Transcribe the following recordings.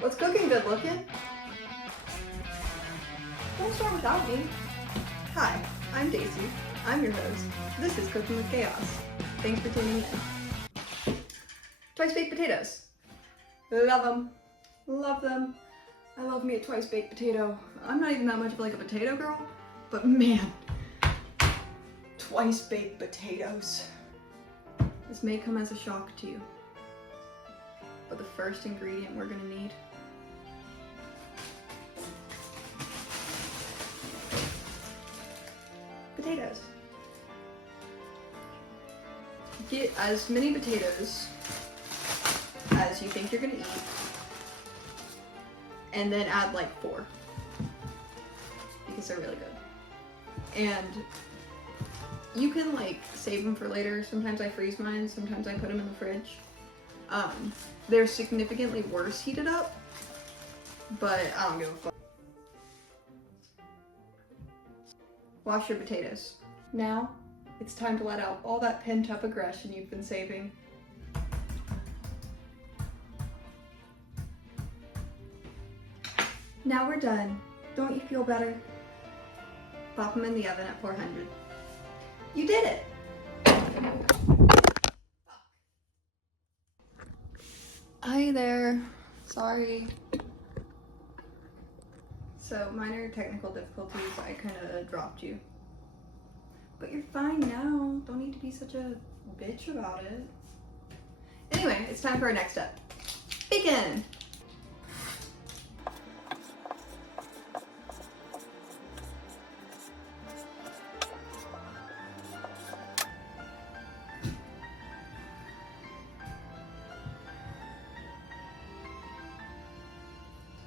What's cooking good looking? Don't start without me. Hi, I'm Daisy. I'm your host. This is Cooking with Chaos. Thanks for tuning in. Twice baked potatoes. Love them. Love them. I love me a twice baked potato. I'm not even that much of like a potato girl, but man, twice baked potatoes. This may come as a shock to you, but the first ingredient we're gonna need potatoes. Get as many potatoes as you think you're gonna eat, and then add like 4 because they're really good. And you can like save them for later. Sometimes I freeze mine, sometimes I put them in the fridge. They're significantly worse heated up, but I don't give a fuck. Wash your potatoes. Now, it's time to let out all that pent up aggression you've been saving. Now we're done. Don't you feel better? Pop them in the oven at 400. You did it! Hi there. Sorry. So, minor technical difficulties. I kind of dropped you. But you're fine now. Don't need to be such a bitch about it. Anyway, it's time for our next step. Bacon!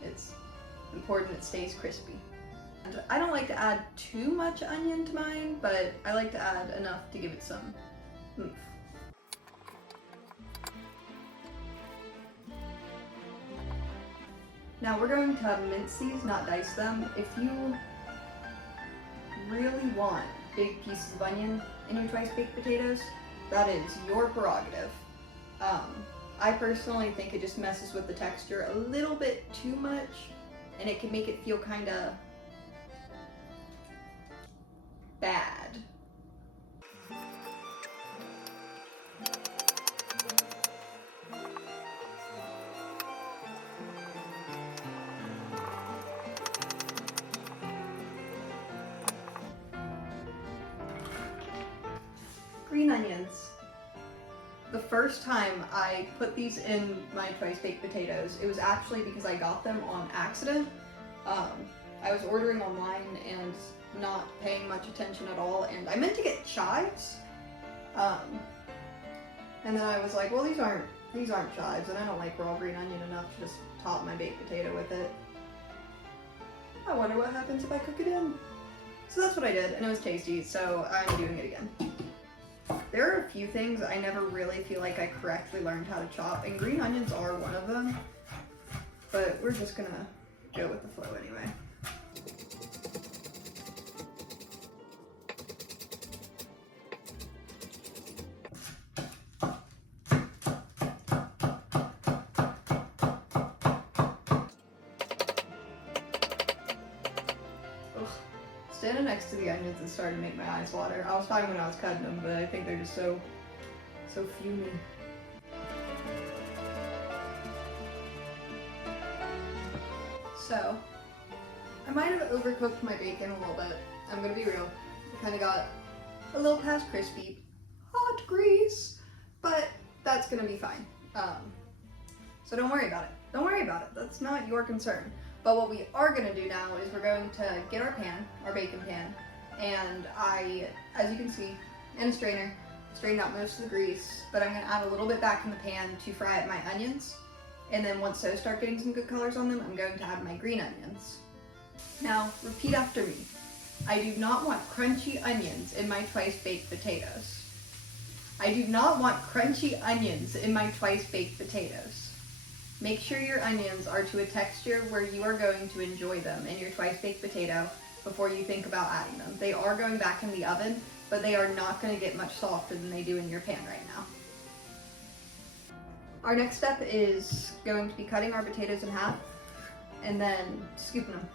It's important it stays crispy. And I don't like to add too much onion to mine, but I like to add enough to give it some oomph. Now we're going to mince these, not dice them. If you really want big pieces of onion in your twice baked potatoes, that is your prerogative. I personally think it just messes with the texture a little bit too much, and it can make it feel kind of bad. Green onions. The first time I put these in my twice baked potatoes, it was actually because I got them on accident. I was ordering online and not paying much attention at all, and I meant to get chives. And then I was like, well, these aren't chives, and I don't like raw green onion enough to just top my baked potato with it. I wonder what happens if I cook it in. So that's what I did, and it was tasty, so I'm doing it again. There are a few things I never really feel like I correctly learned how to chop, and green onions are one of them, but we're just gonna go with the flow anyway. Standing next to the onions is starting to make my eyes water. I was fine when I was cutting them, but I think they're just so fumey. So, I might have overcooked my bacon a little bit. I'm gonna be real. I kind of got a little past crispy, hot grease, but that's gonna be fine. So don't worry about it. Don't worry about it. That's not your concern. But what we are going to do now is we're going to get our pan, our bacon pan, and I, as you can see, in a strainer, strained out most of the grease, but I'm going to add a little bit back in the pan to fry up my onions, and then once those start getting some good colors on them, I'm going to add my green onions. Now, repeat after me. I do not want crunchy onions in my twice baked potatoes. I do not want crunchy onions in my twice baked potatoes. Make sure your onions are to a texture where you are going to enjoy them in your twice baked potato before you think about adding them. They are going back in the oven, but they are not going to get much softer than they do in your pan right now. Our next step is going to be cutting our potatoes in half and then scooping them.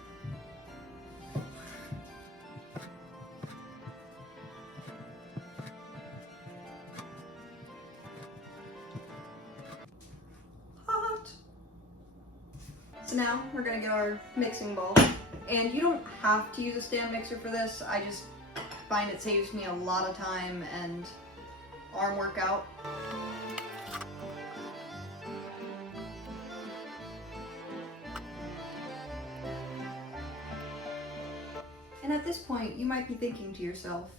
Hot! So now we're gonna get our mixing bowl. And you don't have to use a stand mixer for this. I just find it saves me a lot of time and arm workout. And at this point, you might be thinking to yourself,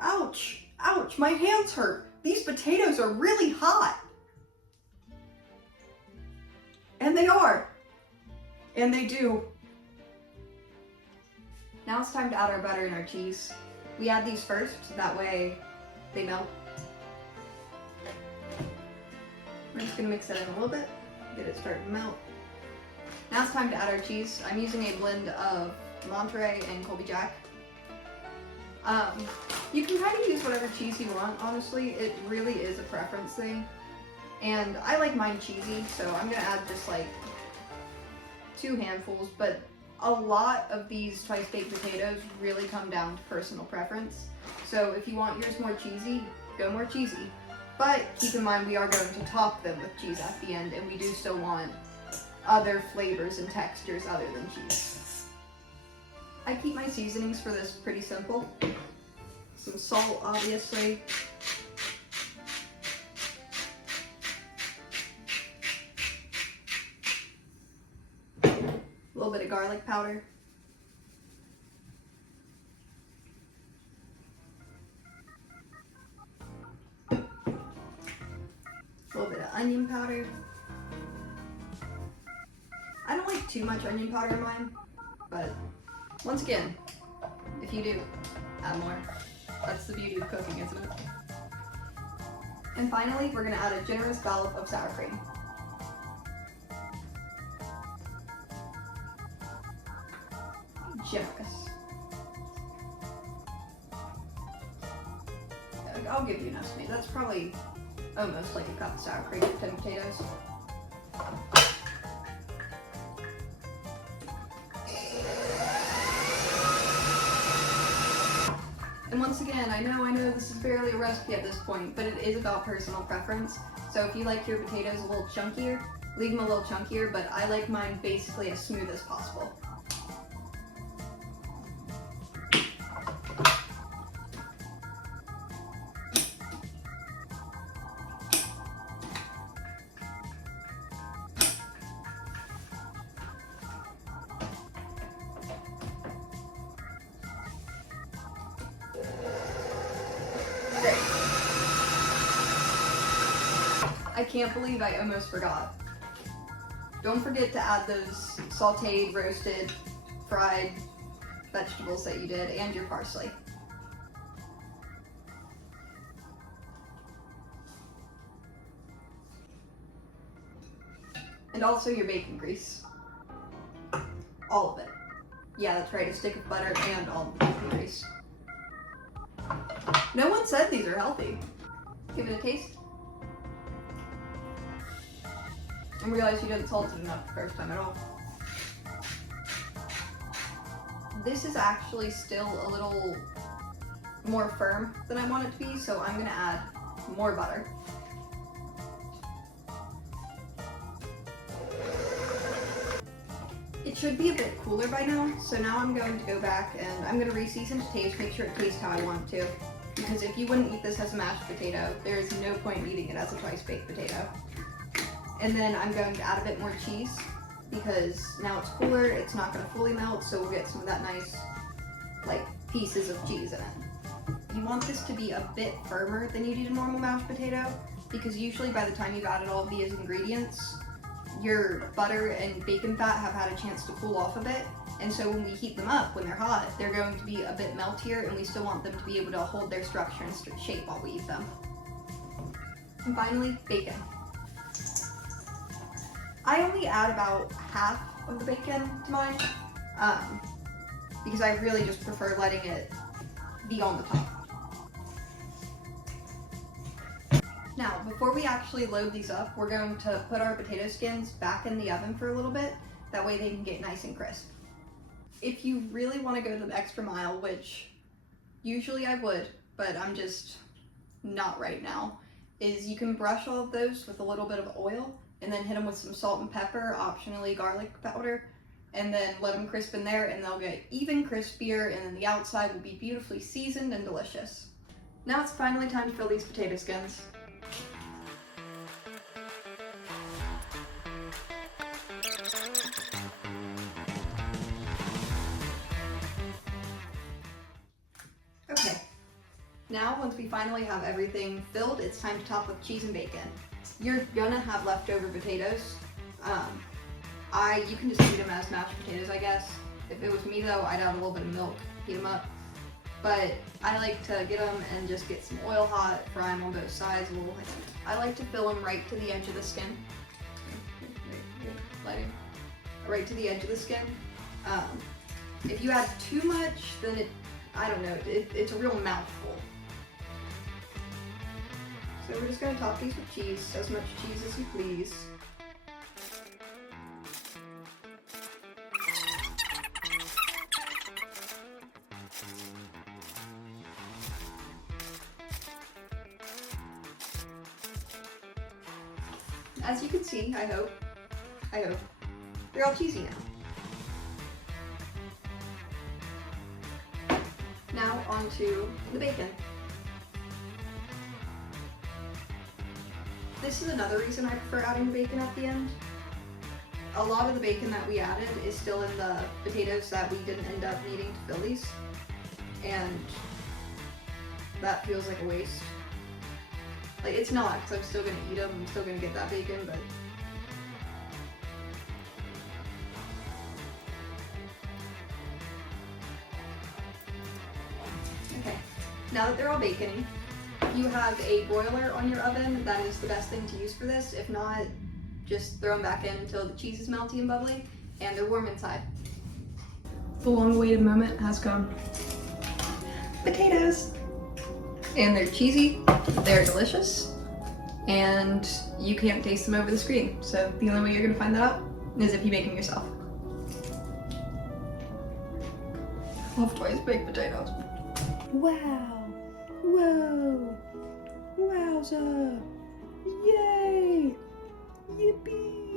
ouch, ouch, my hands hurt. These potatoes are really hot. And they are. And they do. Now it's time to add our butter and our cheese. We add these first, so that way they melt. We're just gonna mix it in a little bit, get it started to melt. Now it's time to add our cheese. I'm using a blend of Monterey and Colby Jack. You can kind of use whatever cheese you want, honestly. It really is a preference thing. And I like mine cheesy, so I'm gonna add just like 2 handfuls, but a lot of these twice-baked potatoes really come down to personal preference. So if you want yours more cheesy, go more cheesy. But keep in mind we are going to top them with cheese at the end, and we do still want other flavors and textures other than cheese. I keep my seasonings for this pretty simple. Some salt, obviously. A little bit of garlic powder. A little bit of onion powder. I don't like too much onion powder in mine, but once again, if you do, add more. That's the beauty of cooking, isn't it? And finally, we're gonna add a generous dollop of sour cream. Generous. I'll give you an estimate. That's probably almost like a cup of sour cream for 10 potatoes. And once again, I know this is barely a recipe at this point, but it is about personal preference. So if you like your potatoes a little chunkier, leave them a little chunkier, but I like mine basically as smooth as possible. I can't believe I almost forgot. Don't forget to add those sauteed, roasted, fried vegetables that you did and your parsley. And also your bacon grease. All of it. Yeah, that's right, a stick of butter and all of the bacon grease. No one said these are healthy. Give it a taste. And realize you didn't salt it enough the first time at all. This is actually still a little more firm than I want it to be, so I'm gonna add more butter. It should be a bit cooler by now, so now I'm going to go back and I'm gonna re-season to taste, make sure it tastes how I want it to. Because if you wouldn't eat this as a mashed potato, there is no point in eating it as a twice-baked potato. And then I'm going to add a bit more cheese because now it's cooler, it's not going to fully melt, so we'll get some of that nice, like, pieces of cheese in it. You want this to be a bit firmer than you'd eat a normal mashed potato because usually by the time you've added all of these ingredients, your butter and bacon fat have had a chance to cool off a bit, and so when we heat them up, when they're hot, they're going to be a bit meltier, and we still want them to be able to hold their structure and shape while we eat them. And finally, bacon. I only add about half of the bacon to mine because I really just prefer letting it be on the top. Now, before we actually load these up, we're going to put our potato skins back in the oven for a little bit. That way they can get nice and crisp. If you really want to go the extra mile, which usually I would, but I'm just not right now, is you can brush all of those with a little bit of oil and then hit them with some salt and pepper, optionally garlic powder, and then let them crisp in there and they'll get even crispier, and then the outside will be beautifully seasoned and delicious. Now it's finally time to fill these potato skins. Okay, now once we finally have everything filled, it's time to top with cheese and bacon. You're gonna have leftover potatoes. You can just eat them as mashed potatoes, I guess. If it was me though, I'd add a little bit of milk, heat them up. But I like to get them and just get some oil hot, fry them on both sides a little. I like to fill them right to the edge of the skin. Right to the edge of the skin. If you add too much, then I don't know, it's a real mouthful. So we're just gonna top these with cheese, as much cheese as you please. As you can see, I hope, they're all cheesy now. Now onto the bacon. This is another reason I prefer adding the bacon at the end. A lot of the bacon that we added is still in the potatoes that we didn't end up needing to fill these, and that feels like a waste. Like, it's not, because I'm still gonna eat them, I'm still gonna get that bacon, but okay, now that they're all bacony, if you have a broiler on your oven, that is the best thing to use for this. If not, just throw them back in until the cheese is melty and bubbly and they're warm inside. The long-awaited moment has come. Potatoes! And they're cheesy, they're delicious, and you can't taste them over the screen. So the only way you're gonna find that out is if you make them yourself. I love twice baked potatoes. Wow! Whoa! Wowza! Yay! Yippee!